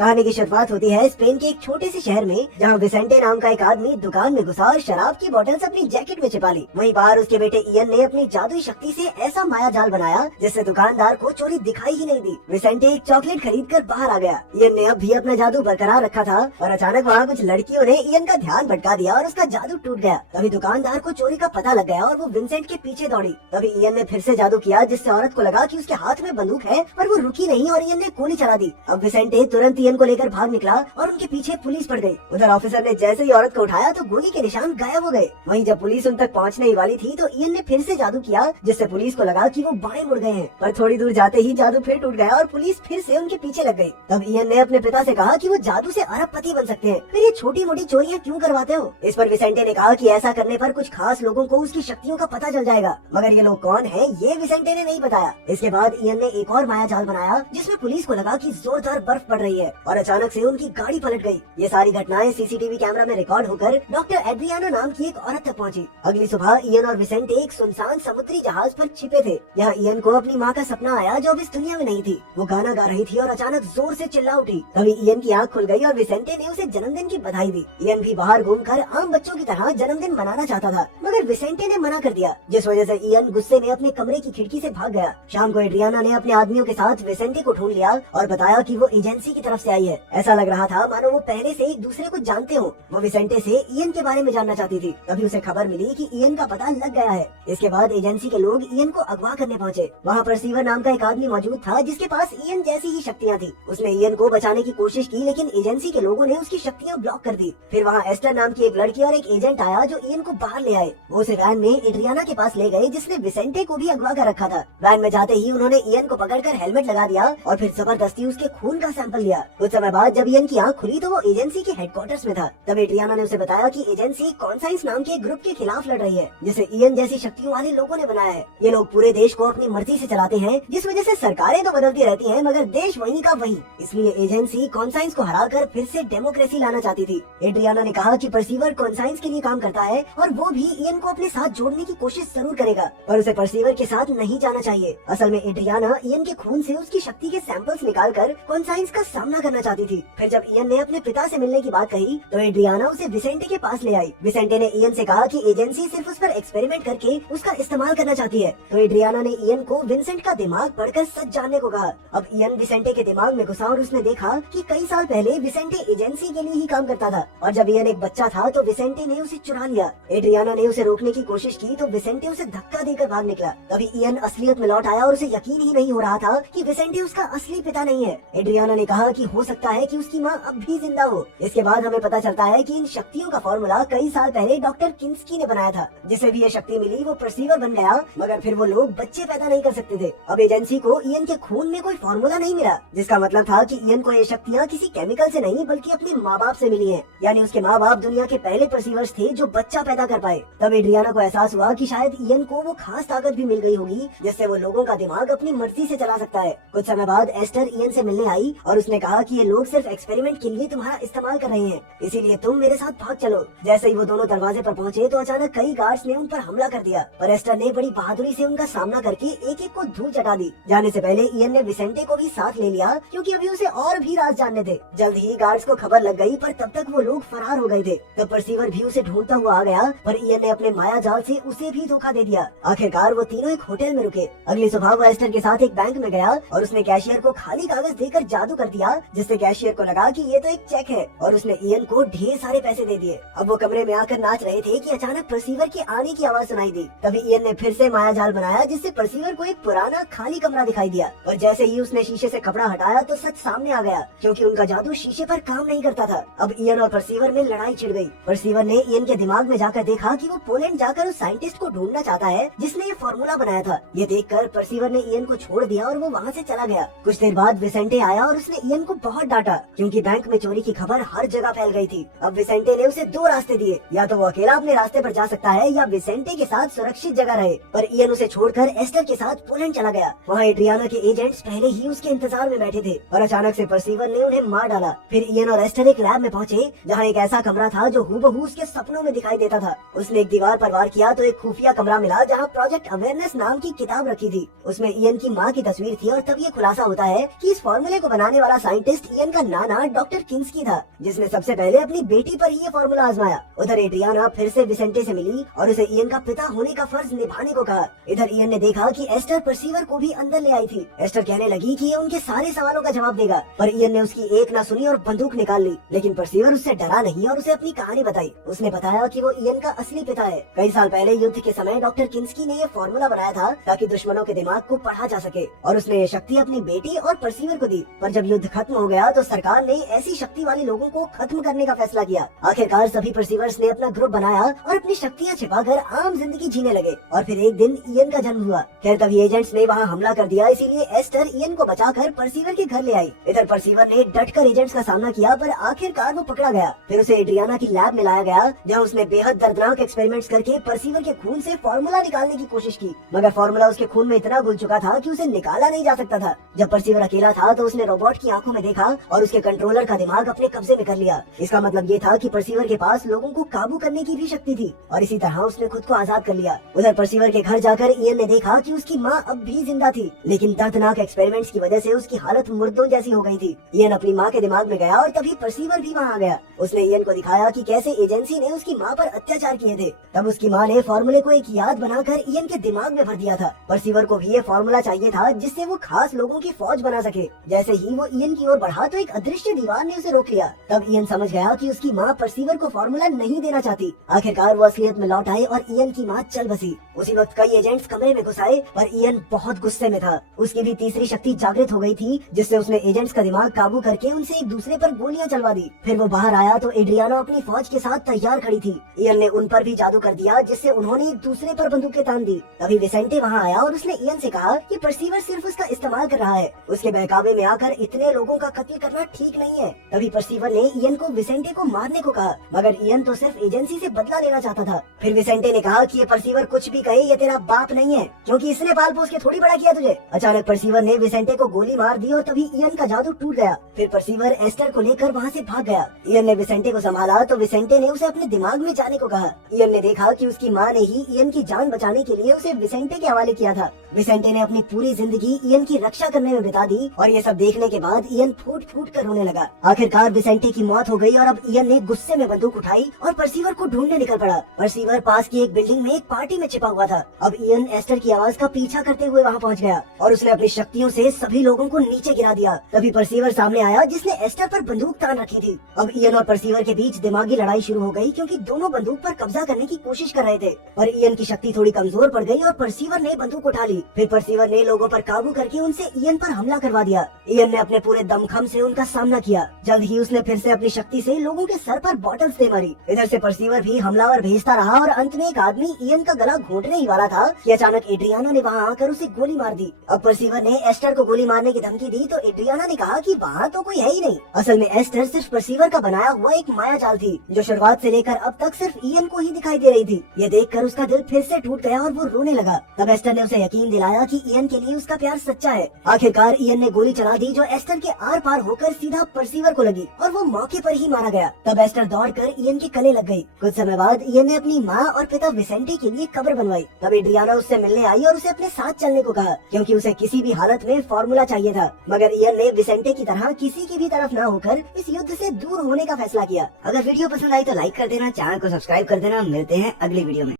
कहानी की शुरुआत होती है स्पेन के एक छोटे से शहर में, जहाँ विसेंटे नाम का एक आदमी दुकान में घुसा और शराब की बोतल्स अपनी जैकेट में छिपा ली। वहीं बाहर उसके बेटे इयन ने अपनी जादुई शक्ति से ऐसा माया जाल बनाया जिससे दुकानदार को चोरी दिखाई ही नहीं दी। विसेंटे एक चॉकलेट खरीद कर बाहर आ गया। इयन ने अब भी अपना जादू बरकरार रखा था और अचानक वहाँ कुछ लड़कियों ने इयन का ध्यान भटका दिया और उसका जादू टूट गया। तभी दुकानदार को चोरी का पता लग गया और वो विंसेंट के पीछे दौड़ी। तभी इयन ने फिर से जादू किया जिससे औरत को लगा कि उसके हाथ में बंदूक है, पर वो रुकी नहीं और इयन ने गोली चला दी। अब विसेंटे तुरंत इयन को लेकर भाग निकला और उनके पीछे पुलिस पड़ गई। उधर ऑफिसर ने जैसे ही औरत को उठाया तो गोली के निशान गायब हो गए। वहीं जब पुलिस उन तक पहुंचने ही वाली थी तो इयन ने फिर से जादू किया जिससे पुलिस को लगा कि वो बाएं मुड़ गए हैं, पर थोड़ी दूर जाते ही जादू फिर टूट गया और पुलिस फिर से उनके पीछे लग गई। तब इयन ने अपने पिता से कहा कि वो जादू से अरबपति बन सकते हैं, फिर ये छोटी मोटी चोरियां क्यों करवाते हो। इस पर विसेंटे ने कहा कि ऐसा करने पर कुछ खास लोगों को उसकी शक्तियों का पता चल जाएगा, मगर ये लोग कौन है ये विसेंटे ने नहीं बताया। इसके बाद इयन ने एक और माया जाल बनाया जिसमें पुलिस को लगा कि जोरदार बर्फ पड़ रही है और अचानक से उनकी गाड़ी पलट गई। ये सारी घटनाएं सीसीटीवी कैमरा में रिकॉर्ड होकर डॉक्टर एड्रियाना नाम की एक औरत तक पहुंची। अगली सुबह इयन और विसेंटे एक सुनसान समुद्री जहाज पर छिपे थे। यहाँ इयन को अपनी माँ का सपना आया जो अब इस दुनिया में नहीं थी। वो गाना गा रही थी और अचानक जोर से चिल्ला उठी। तभी इयन की आंख खुल गई और विसेंटे ने उसे जन्मदिन की बधाई दी। इयन भी बाहर घूमकर आम बच्चों की तरह जन्मदिन मनाना चाहता था, मगर विसेंटे ने मना कर दिया, जिस वजह से इयन गुस्से में अपने कमरे की खिड़की से भाग गया। शाम को एड्रियाना ने अपने आदमियों के साथ विसेंटे को ढूंढ लिया और बताया कि वो एजेंसी की तरफ से आई है। ऐसा लग रहा था मानो वो पहले से एक दूसरे को जानते हो। वो विसेंटे से इयन के बारे में जानना चाहती थी। तभी उसे खबर मिली कि इयन का पता लग गया है। इसके बाद एजेंसी के लोग इयन को अगवा करने पहुंचे। वहाँ पर सीवर नाम का एक आदमी मौजूद था जिसके पास इयन जैसी ही शक्तियाँ थी। उसने इयन को बचाने की कोशिश की, लेकिन एजेंसी के लोगों ने उसकी शक्तियाँ ब्लॉक कर दी। फिर वहाँ एस्टर नाम की एक लड़की और एक एजेंट आया जो इयन को बाहर ले आए। वो उसे वैन में एड्रियाना के पास ले गए जिसने विसेंटे को भी अगवा कर रखा था। वैन में जाते ही उन्होंने इयन को पकड़कर हेलमेट लगा दिया और फिर जबरदस्ती उसके खून का सैंपल लिया। कुछ समय बाद जब इयन की आंख खुली तो वो एजेंसी के हेडक्वार्टर्स में था। तब एड्रियाना ने उसे बताया कि एजेंसी कॉन्साइंस नाम के एक ग्रुप के खिलाफ लड़ रही है जिसे इयन जैसी शक्तियों वाले लोगों ने बनाया है। ये लोग पूरे देश को अपनी मर्जी से चलाते हैं, जिस वजह से सरकारें तो बदलती रहती हैं मगर देश वहीं का वहीं। इसलिए एजेंसी कॉन्साइंस को हराकर फिर से डेमोक्रेसी लाना चाहती थी। एड्रियाना ने कहा कि परसीवर कॉन्साइंस के लिए काम करता है और वो भी इयन को अपने साथ जोड़ने की कोशिश जरूर करेगा, पर उसे परसीवर के साथ नहीं जाना चाहिए। असल में एड्रियाना इयन के खून से उसकी शक्ति के सैंपल्स निकालकर कॉन्साइंस का सामना करना चाहती थी। फिर जब इयन ने अपने पिता से मिलने की बात कही तो एड्रियाना उसे विसेंटे के पास ले आई। विसेंटे ने इयन से कहा कि एजेंसी सिर्फ उस पर एक्सपेरिमेंट करके उसका इस्तेमाल करना चाहती है। तो एड्रियाना ने इयन को विंसेंट का दिमाग पढ़कर सच जानने को कहा। अब इयन विसेंटे के दिमाग में घुसा और उसने देखा कि कई साल पहले विसेंटे एजेंसी के लिए ही काम करता था और जब इयन एक बच्चा था तो विसेंटे ने उसे चुरा लिया। एड्रियाना ने उसे रोकने की कोशिश की तो विसेंटे उसे धक्का देकर भाग निकला। तभी इयन असलियत में लौट आया और उसे यकीन ही नहीं हो रहा था कि विसेंटे उसका असली पिता नहीं है। एड्रियाना ने कहा कि हो सकता है कि उसकी माँ अब भी जिंदा हो। इसके बाद हमें पता चलता है कि इन शक्तियों का फॉर्मूला कई साल पहले डॉक्टर किंस्की ने बनाया था। जिसे भी ये शक्ति मिली वो परसीवर बन गया, मगर फिर वो लोग बच्चे पैदा नहीं कर सकते थे। अब एजेंसी को इयन के खून में कोई फॉर्मूला नहीं मिला, जिसका मतलब था कि इयन को ये शक्तियाँ किसी केमिकल से नहीं बल्कि अपने माँ बाप से मिली हैं। यानी उसके माँ बाप दुनिया के पहले परसीवर्स थे जो बच्चा पैदा कर पाए। तब एड्रियाना को एहसास हुआ कि शायद इयन को वो खास ताकत भी मिल गई होगी जिससे वो लोगों का दिमाग अपनी मर्जी से चला सकता है। कुछ समय बाद एस्टर इयन से मिलने आई और उसने कहा कि ये लोग सिर्फ एक्सपेरिमेंट के लिए तुम्हारा इस्तेमाल कर रहे हैं, इसीलिए तुम मेरे साथ भाग चलो। जैसे ही वो दोनों दरवाजे पर पहुंचे तो अचानक कई गार्ड्स ने उन पर हमला कर दिया, पर एस्टर ने बड़ी बहादुरी से उनका सामना करके एक एक को धूल चटा दी। जाने से पहले इयन ने विसेंटे को भी साथ ले लिया क्योंकि अभी उसे और भी राज जानने थे। जल्द ही गार्ड्स को खबर लग गई, पर तब तक वो लोग फरार हो गए थे। तब परसीवर भी उसे ढूंढता हुआ आ गया, पर इयन ने अपने माया जाल से उसे भी धोखा दे दिया। आखिरकार वो तीनों एक होटल में रुके। अगली सुबह वो एस्टर के साथ एक बैंक में गया और उसने कैशियर को खाली कागज देकर जादू कर दिया, जिससे कैशियर को लगा कि ये तो एक चेक है और उसने इयन को ढेर सारे पैसे दे दिए। अब वो कमरे में आकर नाच रहे थे कि अचानक परसीवर के आने की आवाज सुनाई दी। तभी इयन ने फिर से माया जाल बनाया जिससे परसीवर को एक पुराना खाली कमरा दिखाई दिया और जैसे ही उसने शीशे से कपड़ा हटाया तो सच सामने आ गया, क्योंकि उनका जादू शीशे पर काम नहीं करता था। अब इयन और परसीवर में लड़ाई छिड़ गई। परसीवर ने इयन के दिमाग में जाकर देखा कि वो पोलैंड जाकर उस साइंटिस्ट को ढूंढना चाहता है जिसने ये फॉर्मूला बनाया था। ये देखकर परसीवर ने इयन को छोड़ दिया और वो वहाँ से चला गया। कुछ देर बाद विसेंटे आया और उसने इयन को बहुत डांटा क्योंकि बैंक में चोरी की खबर हर जगह फैल गई थी। अब विसेंटे ने उसे दो रास्ते दिए, या तो वो अकेला अपने रास्ते पर जा सकता है या विसेंटे के साथ सुरक्षित जगह रहे। पर इयन उसे छोड़कर एस्टर के साथ पोलैंड चला गया। वहाँ एड्रियाना के एजेंट्स पहले ही उसके इंतजार में बैठे थे और अचानक से परसीवर ने उन्हें मार डाला। फिर इयन और एस्टर एक लैब में पहुँचे जहाँ एक ऐसा कमरा था जो हूबहू उसके सपनों में दिखाई देता था। उसने एक दीवार पर वार किया तो एक खुफिया कमरा मिला जहाँ प्रोजेक्ट अवेयरनेस नाम की किताब रखी थी। उसमें इयन की माँ की तस्वीर थी और तब ये खुलासा होता है कि इस फॉर्मूले को बनाने वाला साइंटिस्ट साइंटिस्ट इयन का नाना डॉक्टर किंग्सकी था, जिसने सबसे पहले अपनी बेटी पर ये फॉर्मूला आजमाया। उधर एड्रियाना फिर से विसेंटे से मिली और उसे इयन का पिता होने का फर्ज निभाने को कहा। इधर इयन ने देखा कि एस्टर परसीवर को भी अंदर ले आई थी। एस्टर कहने लगी कि ये उनके सारे सवालों का जवाब देगा, पर इयन ने उसकी एक ना सुनी और बंदूक निकाल ली। लेकिन परसीवर उससे डरा नहीं और उसे अपनी कहानी बताई। उसने बताया कि वो इयन का असली पिता है। कई साल पहले युद्ध के समय डॉक्टर किंग्सकी ने ये फॉर्मूला बनाया था ताकि दुश्मनों के दिमाग को पढ़ा जा सके, और उसने ये शक्ति अपनी बेटी और परसीवर को दी। पर जब युद्ध खत्म हो गया तो सरकार ने ऐसी शक्ति वाले लोगों को खत्म करने का फैसला किया। आखिरकार सभी परसीवर्स ने अपना ग्रुप बनाया और अपनी शक्तियाँ छिपाकर आम जिंदगी जीने लगे। और फिर एक दिन इयन का जन्म हुआ। खैर तभी एजेंट्स ने वहाँ हमला कर दिया, इसीलिए एस्टर इयन को बचाकर परसीवर के घर ले आई। इधर परसीवर ने डटकर एजेंट्स का सामना किया, पर आखिरकार वो पकड़ा गया। फिर उसे एड्रियाना की लैब में लाया गया, जहाँ उसने बेहद दर्दनाक एक्सपेरिमेंट्स करके परसीवर के खून से फॉर्मूला निकालने की कोशिश की, मगर फॉर्मूला उसके खून में इतना घुल चुका था कि उसे निकाला नहीं जा सकता था। जब परसीवर अकेला था तो उसने रोबोट की आंखों में देखा और उसके कंट्रोलर का दिमाग अपने कब्जे में कर लिया। इसका मतलब ये था कि परसीवर के पास लोगों को काबू करने की भी शक्ति थी, और इसी तरह उसने खुद को आजाद कर लिया। उधर परसीवर के घर जाकर इयन ने देखा कि उसकी माँ अब भी जिंदा थी, लेकिन दर्दनाक एक्सपेरिमेंट्स की वजह से उसकी हालत मुर्दों जैसी हो गई थी। इयन अपनी माँ के दिमाग में गया और तभी परसीवर भी वहाँ आ गया। उसने इयन को दिखाया कि कैसे एजेंसी ने उसकी माँ पर अत्याचार किए थे। तब उसकी माँ ने फॉर्मूले को एक याद बनाकर इयन के दिमाग में भर दिया था। परसीवर को भी ये फॉर्मूला चाहिए था जिससे वो खास लोगों की फौज बना सके। जैसे ही वो इयन की ओर बढ़ा तो एक अदृश्य दीवार ने उसे रोक लिया। तब इयन समझ गया कि उसकी माँ परसीवर को फॉर्मूला नहीं देना चाहती। आखिरकार वो असलियत में लौट आए और इयन की माँ चल बसी। उसी वक्त कई एजेंट्स कमरे में घुस आए, पर इयन बहुत गुस्से में था। उसकी भी तीसरी शक्ति जागृत हो गई थी, जिससे उसने एजेंट्स का दिमाग काबू करके उनसे एक दूसरे पर गोलियां चलवा दी। फिर वो बाहर आया तो एड्रियाना अपनी फौज के साथ तैयार खड़ी थी। इयन ने उन पर भी जादू कर दिया, जिससे उन्होंने एक दूसरे पर बंदूकें तान दी। तभी विसेंटे वहाँ आया और उसने इयन से कहा कि परसीवर सिर्फ उसका इस्तेमाल कर रहा है, उसके बहकावे में आकर इतने लोगों का कत्ल करना ठीक नहीं है। तभी परसीवर ने इयन को विसेंटे को मारने को कहा, मगर इयन तो सिर्फ एजेंसी से बदला लेना चाहता था। फिर विसेंटे ने कहा कि ये परसीवर कुछ भी कहे, ये तेरा बाप नहीं है, क्योंकि इसने पाल पोस के थोड़ी बड़ा किया तुझे। अचानक परसीवर ने विसेंटे को गोली मार दी और तभी इयन का जादू टूट गया। फिर परसीवर एस्टर को लेकर वहाँ से भाग गया। इयन ने विसेंटे को संभाला तो विसेंटे ने उसे अपने दिमाग में जाने को कहा। इयन ने देखा कि उसकी माँ ने ही इयन की जान बचाने के लिए उसे विसेंटे के हवाले किया था। विसेंटे ने अपनी पूरी जिंदगी इयन की रक्षा करने में बिता दी, और ये सब देखने के बाद इयन फूट फूट कर रोने लगा। आखिरकार विसेंटे की मौत हो गई और अब इयन ने गुस्से में बंदूक उठाई और परसीवर को ढूंढने निकल पड़ा। परसीवर पास की एक बिल्डिंग में एक पार्टी में छिपा हुआ था। अब इयन एस्टर की आवाज का पीछा करते हुए वहाँ पहुँच गया और उसने अपनी शक्तियों से सभी लोगों को नीचे गिरा दिया। तभी परसीवर सामने आया, जिसने एस्टर पर बंदूक तान रखी थी। अब इयन और परसीवर के बीच दिमागी लड़ाई शुरू हो गई, क्योंकि दोनों बंदूक पर कब्जा करने की कोशिश कर रहे थे। पर इयन की शक्ति थोड़ी कमजोर पड़ गई और परसीवर ने बंदूक उठा ली। फिर परसीवर ने लोगों पर काबू करके उनसे इयन पर हमला करवा दिया। इयन ने अपने पूरे दमखम से उनका सामना किया। जल्द ही उसने फिर से अपनी शक्ति से लोगों के सर पर बॉटल्स दे मारी। इधर से परसीवर भी हमलावर भेजता रहा और अंत में एक आदमी इयन का गला घोंटने ही वाला था कि अचानक एड्रियाना ने वहाँ आकर उसे गोली मार दी। अब परसीवर ने एस्टर को गोली मारने की धमकी दी तो एड्रियाना ने कहा कि वहाँ तो कोई है ही नहीं। असल में एस्टर सिर्फ परसीवर का बनाया हुआ एक माया जाल थी, जो शुरुआत से लेकर अब तक सिर्फ इयन को ही दिखाई दे रही थी। ये देखकर उसका दिल फिर से टूट गया और वो रोने लगा। तब एस्टर ने उसे यकीन दिलाया कि इयन के लिए उसका प्यार सच्चा है। आखिरकार इयन ने गोली चला दी, जो एस्टर के आर पार होकर सीधा परसीवर को लगी और वो मौके पर ही मारा गया। तब एस्टर दौड़कर इयन के गले लग गई। कुछ समय बाद इयन ने अपनी माँ और पिता विसेंटे के लिए कब्र बनवाई। तब एड्रियाना उससे मिलने आई और उसे अपने साथ चलने को कहा, क्योंकि उसे किसी भी हालत में फॉर्मूला चाहिए था। मगर इयन ने विसेंटे की तरह किसी की भी तरफ न होकर इस युद्ध से दूर होने का फैसला किया। अगर वीडियो पसंद आई तो लाइक कर देना, चैनल को सब्सक्राइब कर देना। मिलते हैं अगली वीडियो में।